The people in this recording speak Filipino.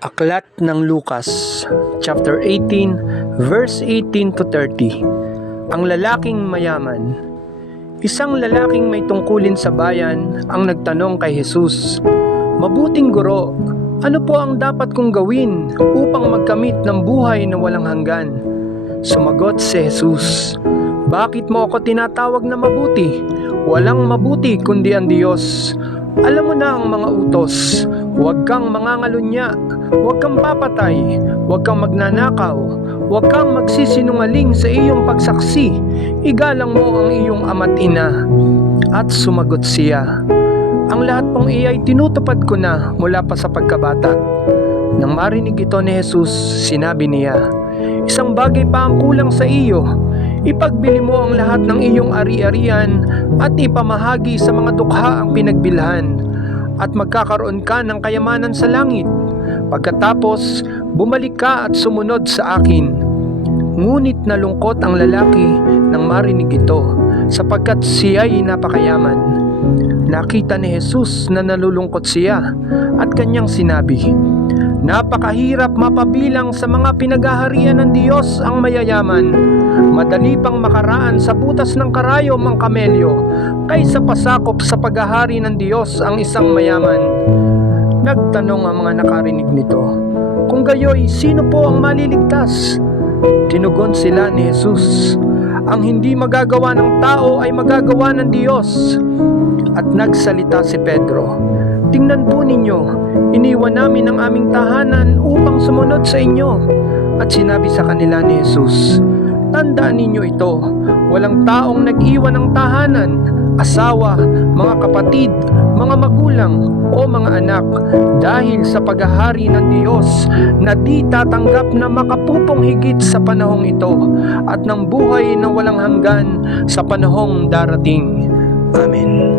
Aklat ng Lucas, chapter 18, verse 18 to 30. Ang lalaking mayaman. Isang lalaking may tungkulin sa bayan ang nagtanong kay Jesus, "Mabuting guro, ano po ang dapat kong gawin upang magkamit ng buhay na walang hanggan?" Sumagot si Jesus, "Bakit mo ako tinatawag na mabuti? Walang mabuti kundi ang Diyos. Alam mo na ang mga utos. Huwag kang mangangalunya, huwag kang papatay, huwag kang magnanakaw, huwag kang magsisinungaling sa iyong pagsaksi, igalang mo ang iyong ama't ina." At sumagot siya, "Ang lahat pong iya'y tinutupad ko na mula pa sa pagkabata." Nang marinig ito ni Jesus, sinabi niya, "Isang bagay pa ang kulang sa iyo. Ipagbili mo ang lahat ng iyong ari-arian at ipamahagi sa mga dukha ang pinagbilhan, at magkakaroon ka ng kayamanan sa langit. Pagkatapos, bumalik ka at sumunod sa akin." Ngunit nalungkot ang lalaki nang marinig ito, sapagkat siya'y napakayaman. Nakita ni Jesus na nalulungkot siya at kanyang sinabi, "Napakahirap mapabilang sa mga pinaghaharian ng Diyos ang mayayaman. Madali pang makaraan sa butas ng karayom ang kamelyo, kaysa pasakop sa paghahari ng Diyos ang isang mayaman." Nagtanong ang mga nakarinig nito, "Kung gayoy, sino po ang maliligtas?" Tinugon sila ni Jesus, "Ang hindi magagawa ng tao ay magagawa ng Diyos." At nagsalita si Pedro, "Tingnan po ninyo, iniwan namin ang aming tahanan upang sumunod sa inyo." At sinabi sa kanila ni Jesus, "Tandaan ninyo ito, walang taong nag-iwan ng tahanan, asawa, mga kapatid, mga magulang, o mga anak, dahil sa paghahari ng Diyos na di tatanggap na makapupong higit sa panahong ito, at ng buhay na walang hanggan sa panahong darating." Amen.